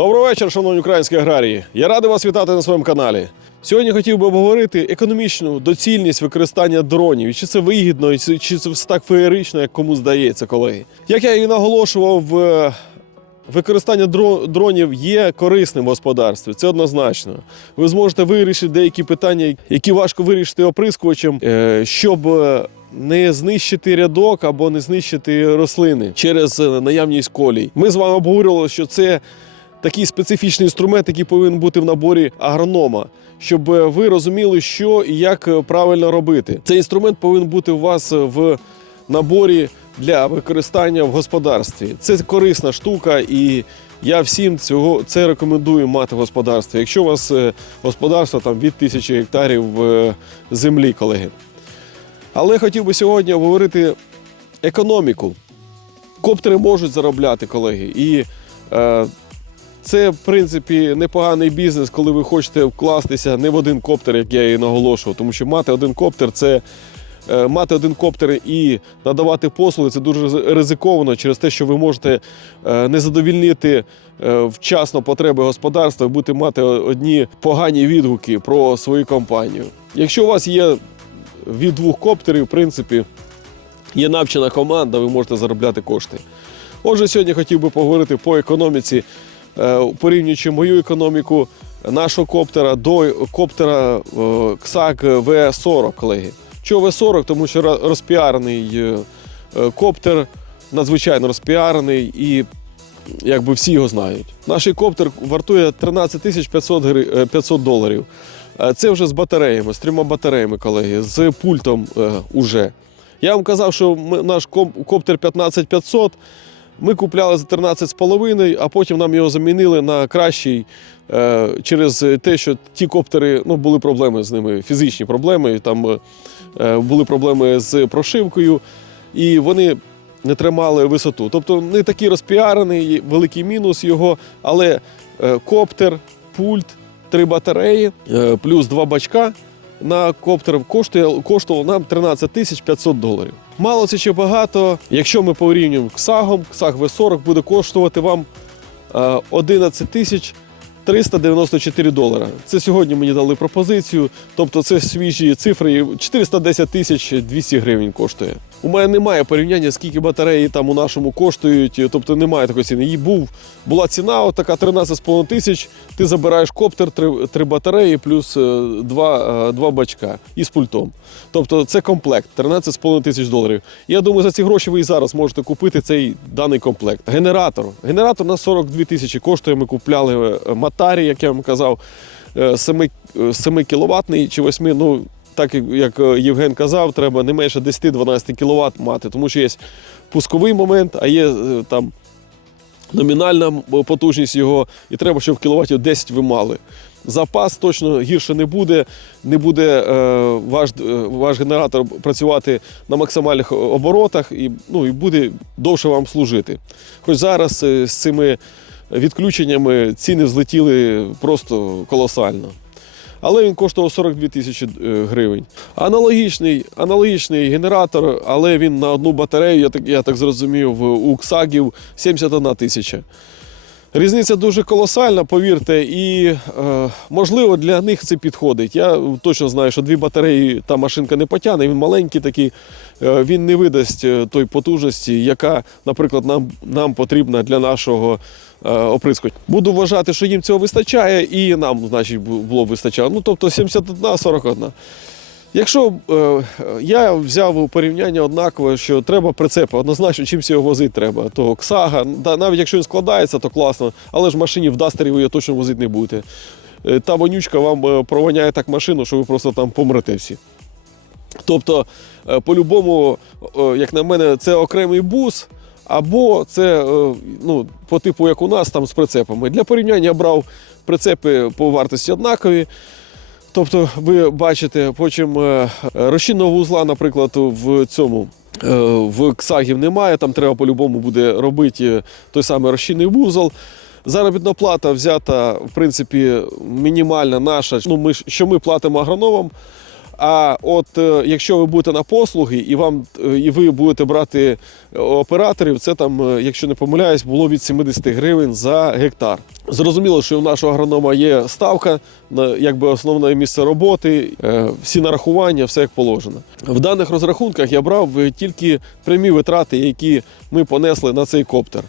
Добрий вечір, шановні українські аграрії. Я радий вас вітати на своєму каналі. Сьогодні хотів би обговорити економічну доцільність використання дронів. Чи це вигідно, і чи це все так феєрично, як кому здається, колеги. Як я і наголошував, е, використання дронів є корисним в господарстві. Це однозначно. Ви зможете вирішити деякі питання, які важко вирішити оприскувачем, е, щоб. е, Не знищити рядок або не знищити рослини через наявність колій. Ми з вами обговорювали, що це такий специфічний інструмент, який повинен бути в наборі агронома, щоб е, ви розуміли, що і як е, правильно робити. Цей інструмент повинен бути у вас в наборі для використання в господарстві. Це корисна штука, і я всім цього це рекомендую мати в господарстві. Якщо у вас е, господарство там від тисячі гектарів землі, колеги. Але хотів би сьогодні обговорити економіку. Коптери можуть заробляти, колеги. І це, в принципі, непоганий бізнес, коли ви хочете вкластися не в один коптер, як я і наголошував. Тому що мати один коптер це. е, Мати один коптер і надавати послуги це дуже ризиковано через те, що ви можете е, не задовільнити е, вчасно потреби господарства і будете мати одні погані відгуки про свою компанію. Якщо у вас є від двох коптерів, в принципі, є навчена команда, ви можете заробляти кошти. Отже, сьогодні хотів би поговорити по економіці, порівнюючи мою економіку нашого коптера до коптера е, XAC V40, колеги. Чого V40? Тому що розпіарений е, е, коптер, надзвичайно розпіарений і якби всі його знають. Наш коптер вартує 13 тисяч 500 гри- е, 500 доларів. Е, Це вже з батареями, з трьома батареями, колеги, з пультом е, уже. Я вам казав, що наш коптер 15500 ми купляли за 13,5, а потім нам його замінили на кращий е, через те, що ті коптери ну, були проблеми з ними, фізичні проблеми. Там е, були проблеми з прошивкою, і вони не тримали висоту. Тобто не такий розпіарений, великий мінус його, але е, коптер, пульт, три батареї, плюс два бачка на коптер коштує, коштувало нам 13 тисяч 500 доларів. Мало це чи багато. Якщо ми порівнюємо ксагом, ксаг В40 буде коштувати вам е, 11 тисяч 394 долара. Це сьогодні мені дали пропозицію. Тобто це свіжі цифри. 410 тисяч 200 гривень коштує. У мене немає порівняння, скільки батареї там у нашому коштують. Тобто немає такої ціни. Її був була ціна, от така 13,5 тисяч. Ти забираєш коптер, три, три батареї, плюс е, два, е, два бачка із пультом. Тобто це комплект 13,5 тисяч доларів. Я думаю, за ці гроші ви і зараз можете купити цей даний комплект. Генератор. Генератор на 42 тисячі коштує. Ми купляли е, Матарі, як я вам казав, е, 7, 7 кіловатний чи 8, ну. Так як- е, Євген казав, треба не менше 10-12 кВт мати, тому що є пусковий момент, а є е, там номінальна потужність його, і треба, щоб кіловатів 10 ви мали. Запас точно гірше не буде, не буде е, ваш, е, ваш генератор працювати на максимальних оборотах і, ну, і буде довше вам служити. Хоч зараз з цими відключеннями ціни злетіли просто колосально. Але він коштував 42 тисячі е, гривень. Аналогічний, аналогічний генератор, але він на одну батарею, я так, я так зрозумів, у ксагів 71 тисяча. Різниця дуже колосальна, повірте, і е, можливо для них це підходить. Я точно знаю, що дві батареї та машинка не потягне, він маленький такий, е, він не видасть е, той потужності, яка, наприклад, нам, нам потрібна для нашого е, оприскувача. Буду вважати, що їм цього вистачає, і нам, значить, було б вистачало. Ну, тобто 71, 41. Якщо е, я взяв у порівняння однаково, що треба прицепи, однозначно чимось його возити треба. Того ксага, навіть якщо він складається, то класно, але ж машині в дастері ви його точно возити не будете. Е, Та вонючка вам е, провоняє так машину, що ви просто там помрете всі. Тобто, е, по-любому, як на мене, це окремий бус, або це ну, по типу, як у нас, там з прицепами. Для порівняння я брав прицепи по вартості однакові. Тобто, ви бачите, потім е, розчинного вузла, наприклад, в цьому. е, В ксагів немає, там треба по-любому буде робити той самий розчинний вузол. Заробітна плата взята, в принципі, мінімальна наша. Ну, ми, що ми платимо агрономам, А от е, якщо ви будете на послуги і вам е, і ви будете брати е, операторів, це там, якщо не помиляюсь, було від 70 гривень за гектар. Зрозуміло, що у нашого агронома є ставка, на якби основне місце роботи, всі нарахування, все як положено. В даних розрахунках я брав тільки прямі витрати, які ми понесли на цей коптер.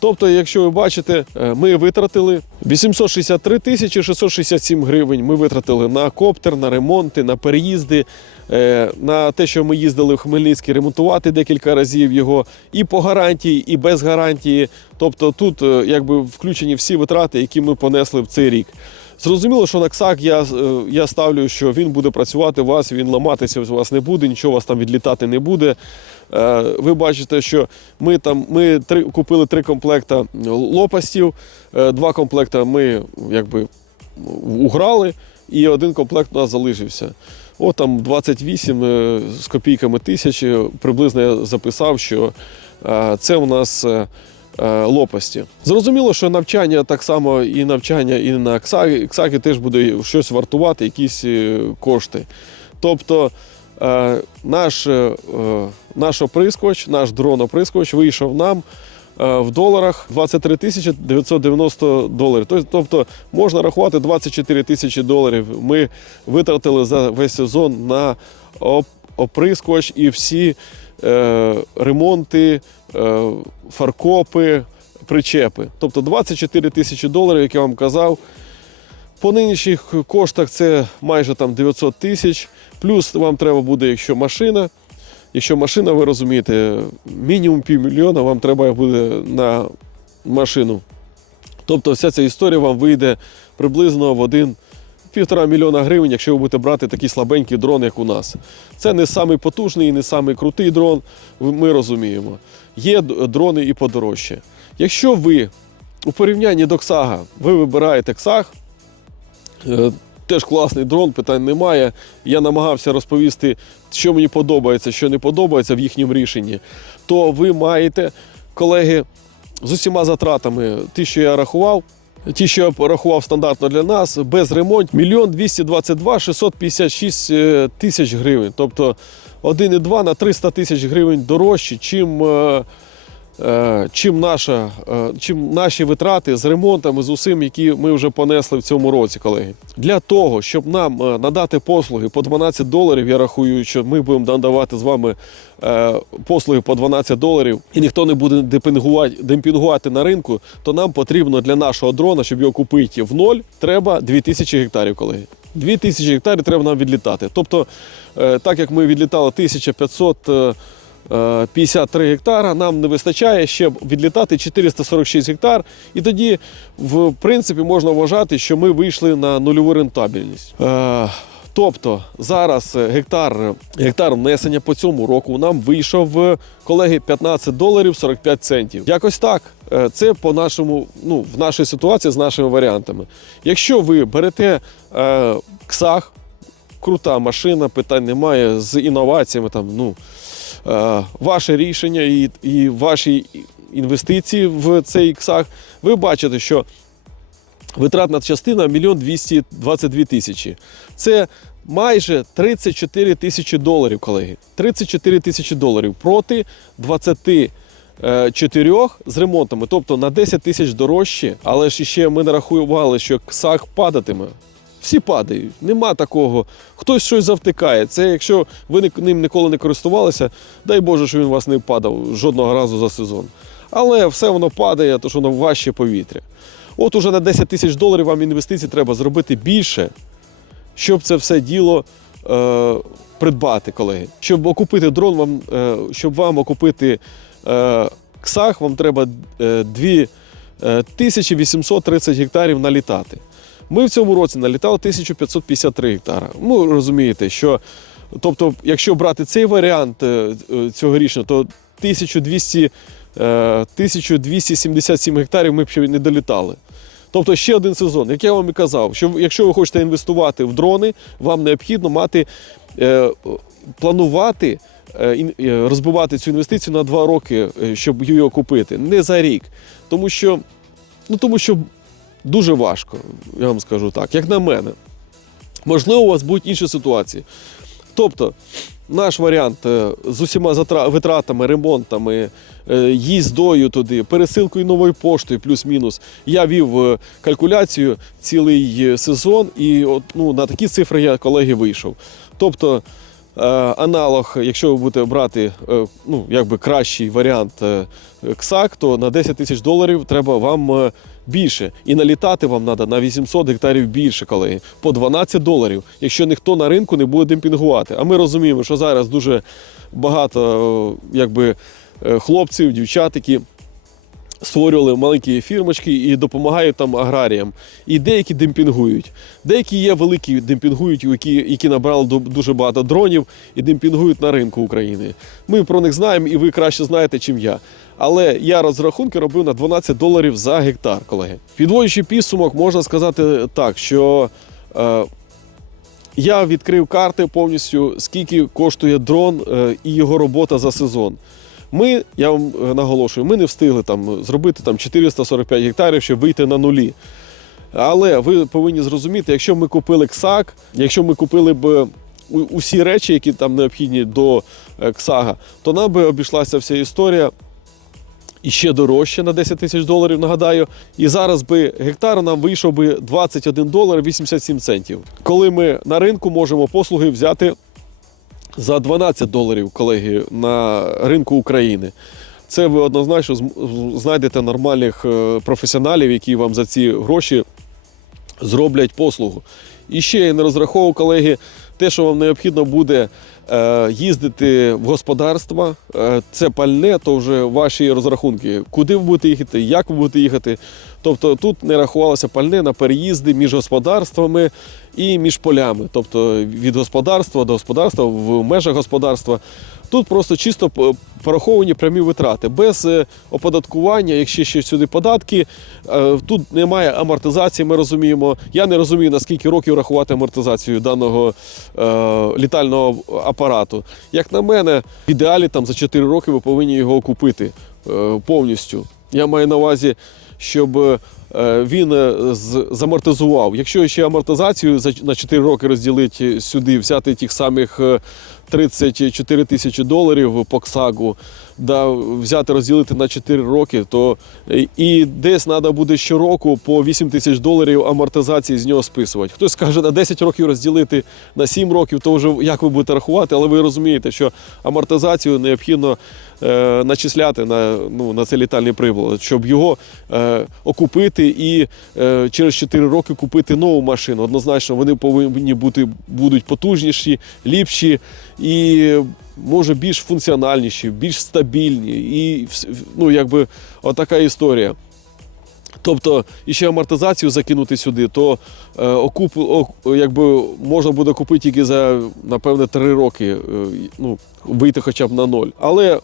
Тобто, якщо ви бачите, е, ми витратили 863 тисячі 667 гривень. Ми витратили на коптер, на ремонти, на переїзди, е, на те, що ми їздили в Хмельницький ремонтувати декілька разів його і по гарантії, і без гарантії. Тобто тут е, якби включені всі витрати, які ми понесли в цей рік. Зрозуміло, що на КСАК я, я ставлю, що він буде працювати у вас, він ламатися у вас не буде, нічого у вас там відлітати не буде. Е, Ви бачите, що ми там ми три, купили три комплекта лопастів, е, два комплекта ми якби уграли, і один комплект у нас залишився. От там 28 е, з копійками тисяч. Приблизно я записав, що це у нас. Лопасті. Зрозуміло, що навчання так само і навчання і на КСАКі, теж буде щось вартувати, якісь кошти. Тобто наш, е, е, наш оприскувач, наш дрон-оприскувач вийшов нам е, в доларах 23 тисячі 990 доларів. Тобто можна рахувати 24 тисячі доларів. Ми витратили за весь сезон на оп- оприскувач і всі е, ремонти, е, фаркопи, причепи. Тобто 24 тисячі доларів, як я вам казав. По нинішніх коштах це майже там 900 тисяч. Плюс вам треба буде, якщо машина. Якщо машина, ви розумієте, мінімум півмільйона вам треба буде на машину. Тобто вся ця історія вам вийде приблизно в один півтора мільйона гривень, якщо ви будете брати такий слабенький дрон, як у нас. Це не самий потужний і не самий крутий дрон, ми розуміємо. Є дрони і подорожче. Якщо ви у порівнянні до КСАГа, ви вибираєте КСАГ, Теж класний дрон, питань немає. Я намагався розповісти, що мені подобається, що не подобається в їхньому рішенні. То ви маєте, колеги, з усіма затратами, ті, що я рахував, ті, що я порахував стандартно для нас, без ремонт, мільйон 222 656 е, тисяч гривень. Тобто 1,2 на 300 тисяч гривень дорожче, чим. Е, Чим, наша, е, чим наші витрати з ремонтами, з усім, які ми вже понесли в цьому році, колеги. Для того, щоб нам е, надати послуги по 12 доларів, я рахую, що ми будемо надавати з вами послуги по 12 доларів, і ніхто не буде демпінгувати, на ринку, то нам потрібно для нашого дрона, щоб його купити в ноль, треба 2000 гектарів, колеги. 2000 гектарів треба нам відлітати. Тобто, так як ми відлітали 1500 е, е, 53 гектара, нам не вистачає ще відлітати 446 гектар. І тоді, в принципі, можна вважати, що ми вийшли на нульову рентабельність. Е, Тобто зараз е, гектар, гектар внесення по цьому року нам вийшов, е, колеги, 15 доларів 45 центів. Якось так. Е, Це по нашому, ну, в нашій ситуації з нашими варіантами. Якщо ви берете е, КСАГ, крута машина, питань немає з інноваціями, там, ну, е, ваше рішення і, і ваші інвестиції в цей КСАГ, ви бачите, що витратна частина 1 222 тисячі. Це майже 34 тисячі доларів, колеги. 34 тисячі доларів проти 24 з ремонтами, тобто на 10 тисяч дорожче, але ж ще ми не рахували, що КСАГ падатиме. Всі падають, нема такого. Хтось щось завтикає. Це якщо ви ним ніколи не користувалися, дай Боже, що він у вас не падав жодного разу за сезон. Але все воно падає, тому що воно важче повітря. От уже на 10 тисяч доларів вам інвестицій треба зробити більше, щоб це все діло е, придбати, колеги. Щоб окупити дрон, вам, е, щоб вам окупити е, КСАГ, вам треба е, 2830 гектарів налітати. Ми в цьому році налітали 1553 гектара. Ну, розумієте, що тобто, якщо брати цей варіант е, е, цього рішення, то 1200, е, 1277 гектарів ми б ще не долітали. Тобто ще один сезон. Як я вам і казав, що якщо ви хочете інвестувати в дрони, вам необхідно мати е, планувати е, е, розбивати цю інвестицію на два роки, е, щоб його купити, не за рік. Тому що, ну тому що дуже важко, я вам скажу так, як на мене. Можливо, у вас будуть інші ситуації. Тобто, наш варіант е, з усіма витратами, ремонтами, е, їздою туди, пересилкою новою поштою, плюс-мінус. Я вів е, калькуляцію цілий сезон, і ну, на такі цифри я колеги вийшов. Тобто, аналог, якщо ви будете брати е, ну, якби кращий варіант е, КСАК, то на 10 тисяч доларів треба вам е, більше. І налітати вам треба на 800 гектарів більше, колеги, по 12 доларів, якщо ніхто на ринку не буде демпінгувати. А ми розуміємо, що зараз дуже багато е, якби, е, хлопців, дівчат, які створювали маленькі фірмочки і допомагають там аграріям. І деякі демпінгують. Деякі є великі демпінгують, які, які набрали дуже багато дронів і демпінгують на ринку України. Ми про них знаємо, і ви краще знаєте, чим я. Але я розрахунки робив на 12 доларів за гектар, колеги. Підводячи підсумок, можна сказати так, що е, я відкрив карти повністю, скільки коштує дрон е, і його робота за сезон. Ми, я вам е, наголошую, ми не встигли там зробити там 445 гектарів, щоб вийти на нулі. Але ви повинні зрозуміти, якщо ми купили КСАК, якщо ми купили б усі речі, які там необхідні до е, КСАГа, то нам би обійшлася вся історія і ще дорожче на 10 тисяч доларів, нагадаю. І зараз би гектар нам вийшов би 21 долар 87 центів. Коли ми на ринку можемо послуги взяти за 12 доларів, колеги, на ринку України. Це ви однозначно знайдете нормальних е, професіоналів, які вам за ці гроші зроблять послугу. І ще я не розраховував, колеги, те, що вам необхідно буде їздити в господарства, е, це пальне, то вже ваші розрахунки, куди ви будете їхати, як ви будете їхати. Тобто тут не рахувалося пальне на переїзди між господарствами і між полями. Тобто від господарства до господарства в межах господарства. Тут просто чисто пораховані прямі витрати, без е, оподаткування, якщо ще сюди податки. Е, Тут немає амортизації, ми розуміємо. Я не розумію, на скільки років рахувати амортизацію даного е, літального апарату. Як на мене, в ідеалі там за 4 роки ви повинні його купити е, повністю. Я маю на увазі, щоб е, він е, замортизував. Якщо ще амортизацію на 4 роки розділити сюди, взяти тих самих е, 34 тисячі доларів по КСАГу, да, взяти розділити на 4 роки, то і десь треба буде щороку по 8 тисяч доларів амортизації з нього списувати. Хтось скаже на 10 років розділити на 7 років, то вже як ви будете рахувати, але ви розумієте, що амортизацію необхідно е, начисляти на, ну, на цей літальний прилад, щоб його е, окупити і е, через 4 роки купити нову машину. Однозначно, вони повинні бути будуть потужніші, ліпші і може більш функціональніші, більш стабільні. І ну, якби отака історія. Тобто, і ще амортизацію закинути сюди, то е, окуп, о, якби можна буде купити тільки за, напевне, 3 роки, е, ну, вийти хоча б на ноль. Але е,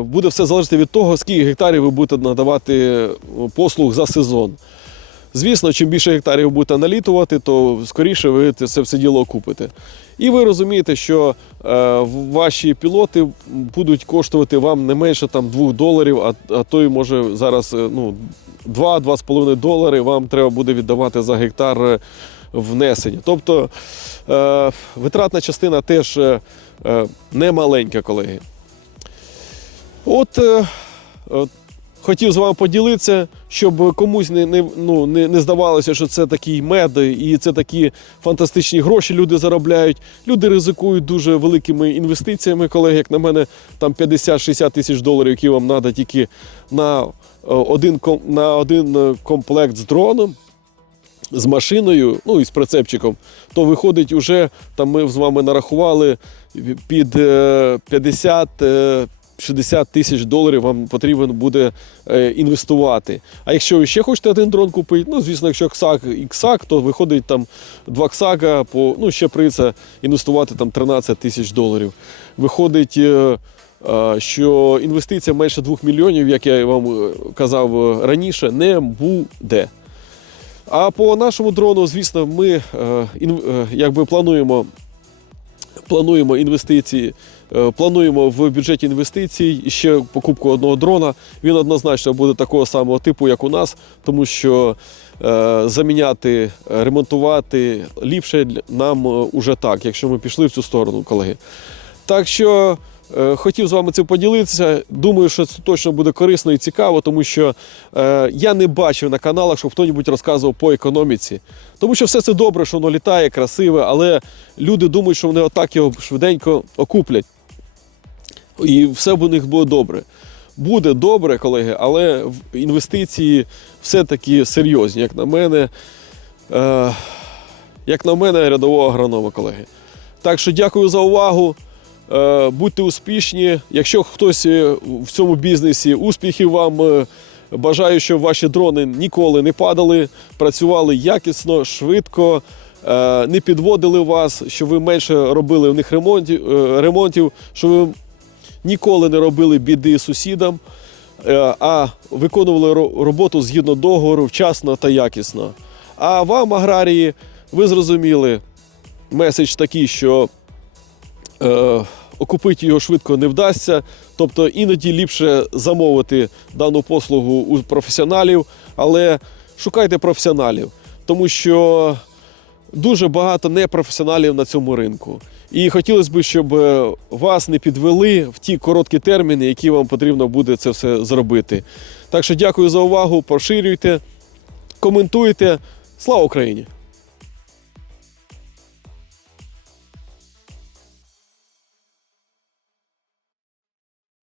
буде все залежати від того, скільки гектарів ви будете надавати е, послуг за сезон. Звісно, чим більше гектарів будете налітувати, то скоріше ви це все діло окупите. І ви розумієте, що е, ваші пілоти будуть коштувати вам не менше там 2 доларів, а, а то й може зараз е, ну, 2-2,5 долари вам треба буде віддавати за гектар е, внесення. Тобто витратна частина теж не маленька, колеги. От хотів з вами поділитися, щоб комусь не, не, ну, не, не здавалося, що це такий мед і це такі фантастичні гроші люди заробляють. Люди ризикують дуже великими інвестиціями, колеги, як на мене, там 50-60 тисяч доларів, які вам треба тільки на е, один, на один е, комплект з дроном. З машиною, ну і з прицепчиком, то виходить уже, там ми з вами нарахували під е, 50 е, 60 тисяч доларів вам потрібно буде е, інвестувати. А якщо ви ще хочете один дрон купити, ну звісно, якщо КСАК і КСАК, то виходить там два КСАКа, по, ну ще прийдеться інвестувати там 13 тисяч доларів. Виходить, е, е, що інвестиція менше 2 мільйонів, як я вам казав раніше, не буде. А по нашому дрону, звісно, ми якби плануємо, плануємо інвестиції Плануємо в бюджеті інвестицій ще покупку одного дрона. Він однозначно буде такого самого типу, як у нас, тому що е, заміняти, е, ремонтувати ліпше нам е, уже так, якщо ми пішли в цю сторону, колеги. Так що е, хотів з вами цим поділитися. Думаю, що це точно буде корисно і цікаво, тому що е, я не бачив на каналах, щоб хтось розказував по економіці. Тому що все це добре, що воно літає, красиве, але люди думають, що вони отак його швиденько окуплять. І все в них буде добре. Буде добре, колеги, але інвестиції все-таки серйозні, як на мене. Е, як на мене, рядового агронома, колеги. Так що дякую за увагу. Е, Будьте успішні. Якщо хтось е, в цьому бізнесі, успіхів вам. Е, Бажаю, щоб ваші дрони ніколи не падали, працювали якісно, швидко, е, не підводили вас, щоб ви менше робили в них ремонтів, ремонтів, щоб ви ніколи не робили біди сусідам, е, а виконували роботу згідно договору вчасно та якісно. А вам, аграрії, ви зрозуміли меседж такий, що е, окупити його швидко не вдасться. Тобто іноді ліпше замовити дану послугу у професіоналів, але шукайте професіоналів, тому що дуже багато непрофесіоналів на цьому ринку. І хотілося б, щоб е, вас не підвели в ті короткі терміни, які вам потрібно буде це все зробити. Так що дякую за увагу, поширюйте, коментуйте. Слава Україні!